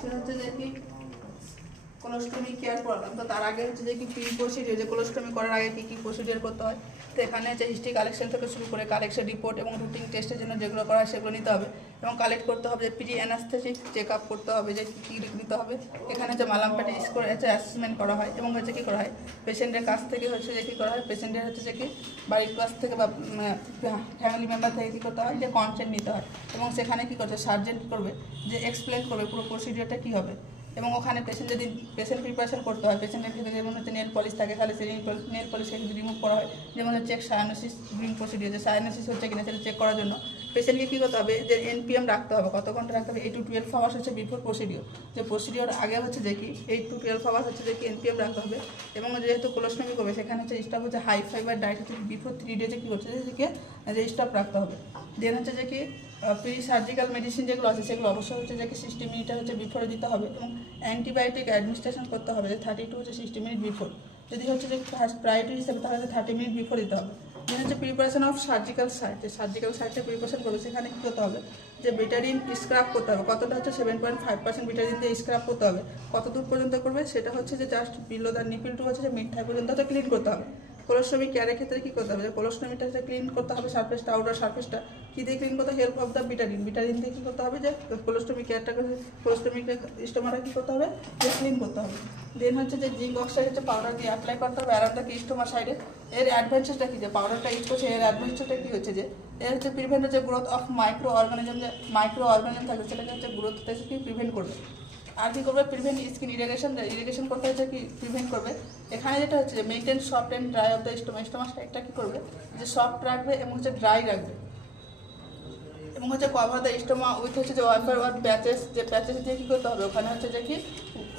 আজকে হচ্ছে যে কি কোলোস্টমি কেয়ার করলাম। তো তার আগে হচ্ছে যে কি প্রি প্রসিডিওর, যে কোলোস্টমি করার আগে কী কী প্রসিডিওর করতে হয়। তো এখানে হচ্ছে হিস্ট্রি কালেকশন থেকে শুরু করে কালেকশন রিপোর্ট এবং রুটিন টেস্টের জন্য যেগুলো করা হয় সেগুলো নিতে হবে এবং কালেক্ট করতে হবে। যে প্রি অ্যানাস্থেটিক চেক আপ করতে হবে, যে কী নিতে হবে। এখানে যে মালাম প্যাটে স্কোর হচ্ছে অ্যাসেসমেন্ট করা হয় এবং হচ্ছে কী করা হয় পেশেন্টের কাছ থেকে হচ্ছে যে কী করা হয়, পেশেন্টের হচ্ছে যে কি বাড়ির কাছ থেকে বা ফ্যামিলি মেম্বার থেকে কী করতে হয় যে কনসেন্ট নিতে হয় এবং সেখানে কী করছে সার্জেন করবে যে এক্সপ্লেন করবে পুরো প্রসিডিওরটা কী হবে। এবং ওখানে পেশেন্ট প্রিপারেশন করতে হয়। পেশেন্টের ক্ষেত্রে যেমন হচ্ছে নেল পলিশ থাকে, তাহলে সেই নেল পলিশকে যদি রিমুভ করা হয়, যেমন হচ্ছে চেক সায়ানোসিস ড্রিং প্রসিডিওর, যে সায়ানোসিস হচ্ছে কিনা সেটা চেক করার জন্য পেশেন্টকে কী করতে হবে যে NPM রাখতে হবে, কত ঘন্টা রাখতে হবে 8 to 12 আওয়ার্স হচ্ছে বিফোর প্রসিডিওর। যে প্রসিডিওর আগে হচ্ছে যে কি 8 to 12 আওয়ার্স হচ্ছে যে কি NPM রাখতে হবে। এবং যেহেতু কোলোস্টমি করবে সেখানে হচ্ছে স্টপ হচ্ছে হাই ফাইবার ডায়েট হচ্ছে বিফোর 3 ডেজে কী করছে যে স্টপ রাখতে হবে। দেন হচ্ছে যে কি প্রি সার্জিক্যাল মেডিসিন যেগুলো আছে সেগুলো অবশ্যই হচ্ছে যে 60 মিনিট হচ্ছে বিফোরে দিতে হবে এবং অ্যান্টিবায়োটিক অ্যাডমিনিস্ট্রেশন করতে হবে যে 30 to 60 মিনিট বিফোর। যদি হচ্ছে যে ফার্স্ট প্রায়োরিটি হিসেবে তাহলে 30 মিনিট বিফোর দিতে হবে। দেন হচ্ছে প্রিপারেশন অফ সার্জিক্যাল সাইট, যে সার্জিক্যাল সাইটে প্রিপারেশন করবে সেখানে কী করতে হবে যে বিটাডিন স্ক্রাব করতে হবে। কতটা হচ্ছে 7.5% বিটাডিন দিয়ে স্ক্রাব করতে হবে। কত দূর পর্যন্ত করবে সেটা হচ্ছে যে just below the nipple to হচ্ছে যে মিড থাই পর্যন্ত হচ্ছে ক্লিন করতে হবে। কোলোস্টমি কেয়ারের ক্ষেত্রে কী করতে হবে যে কোলোস্টমিটা হচ্ছে ক্লিন করতে হবে, সারফেসটা আউটার সারফেসটা কী দিয়ে ক্লিন করতে হবে, হেল্প অফ দ্য বিটাডিন দিয়ে কী করতে হবে যে কোলোস্টমি কেয়ারটাকে কোলোস্টমিক স্টোমাটা কী করতে হবে যে ক্লিন করতে হবে। দেন হচ্ছে যে জিঙ্ক অক্সাইড হচ্ছে পাউডার দিয়ে অ্যাপ্লাই করতে হবে অ্যারাউন্ড দ্য স্টোমার সাইডে। এর অ্যাডভান্টেজটা কী যে পাউডারটা ইউজ করছে, এর অ্যাডভান্টেজটা কী হচ্ছে যে এর হচ্ছে প্রিভেন্ট হচ্ছে গ্রোথ অফ মাইক্রো অর্গানিজম, যে মাইক্রো অর্গানিজম থাকে সেটাকে হচ্ছে গ্রোথ থেকে কি প্রিভেন্ট করবে। আর কী করবে প্রিভেন্ট স্কিন ইরিগেশন করতে হচ্ছে কি প্রিভেন্ট করবে। এখানে যেটা হচ্ছে যে maintain soft and dry of the stomach সাইডটা কী করবে যে সফট রাখবে এবং হচ্ছে ড্রাই রাখবে এবং হচ্ছে কভার দ্য স্টোমা উইথ হচ্ছে যে ওয়াইপার ওয়ার প্যাচেস, যে প্যাচেস দিয়ে কী করতে হবে ওখানে হচ্ছে যে কি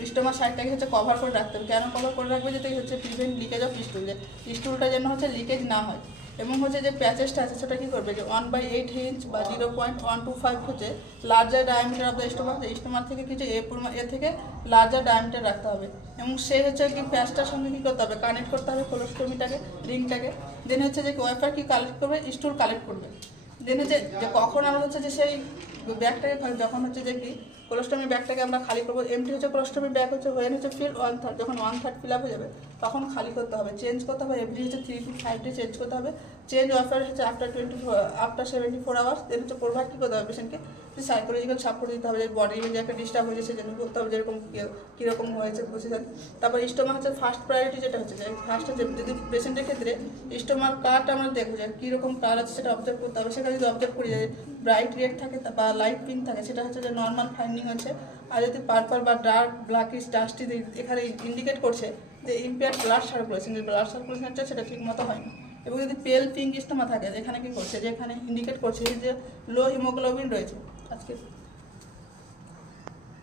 স্টোমার সাইডটাকে হচ্ছে কভার করে রাখতে হবে। কেন কভার করে রাখবে যাতে হচ্ছে প্রিভেন্ট লিকেজ অফ স্টুল, যে স্টুলটা যেন হচ্ছে লিকেজ না হয়। এবং হচ্ছে যে প্যাচেসটা আছে সেটা কী করবে যে 1/8 ইঞ্চ বা 0.125 হচ্ছে লার্জার ডায়ামিটার অফ দ্য স্টোমার থেকে কিছু এ থেকে লার্জার ডায়ামিটার রাখতে হবে এবং সেই হচ্ছে কি প্যাচটার সঙ্গে কী করতে হবে কানেক্ট করতে হবে কোলোস্টমিটাকে রিংটাকে। দেন হচ্ছে যে ওয়াইপার কি কালেক্ট করবে স্টুল কালেক্ট করবে। দেন হচ্ছে যে কখন আমরা হচ্ছে যে সেই ব্যাগটাকে যখন হচ্ছে যে কি কোলোস্টমি ব্যাগটাকে আমরা খালি করবো, এমটি হচ্ছে কোলোস্টমি ব্যাগ হচ্ছে হয়ে হচ্ছে ফিল 1/3, যখন 1/3 ফিল আপ হয়ে যাবে তখন খালি করতে হবে। চেঞ্জ করতে হবে এভরি হচ্ছে 3 to 5 ডে চেঞ্জ করতে হবে। চেঞ্জ অফার হচ্ছে আফটার 74 আওয়ার্স। দেন হচ্ছে প্রোভাইড কী করতে হবে পেশেন্টকে যে সাইকোলজিক্যাল সাপোর্ট দিতে হবে, যে বডি যে একটা ডিস্টার্ব হয়েছে সেজন্য বলতে হবে যেরকম কীরকম হয়েছে বুঝেছেন। তারপর স্টোমা হচ্ছে ফার্স্ট প্রায়োরিটি, যেটা হচ্ছে যে ফার্স্টে যদি পেশেন্টের ক্ষেত্রে স্টোমার কালারটা আমরা দেখবো যে কীরকম কালার আছে সেটা অবজার্ভ করতে হবে। সেটা যদি অবজার্ভ করি যে ব্রাইট রেড থাকে বা লাইট পিঙ্ক থাকে সেটা হচ্ছে যে নর্মাল ফাইন্ডিং হচ্ছে। আর যদি পার্পল বা ডার্ক ব্ল্যাকিশ ডাস্টি এখানে ইন্ডিকেট করছে যে ইম্পেয়ার্ড ব্লাড সার্কুলেশন, যে ব্লাড সার্কুলেশন হচ্ছে সেটা ঠিক মতো হয় না। এবং যদি পেল পিঙ্ক স্টোমা থাকে যেখানে কী করছে যে এখানে ইন্ডিকেট করছে যে লো হিমোগ্লোবিন রয়েছে। আজকে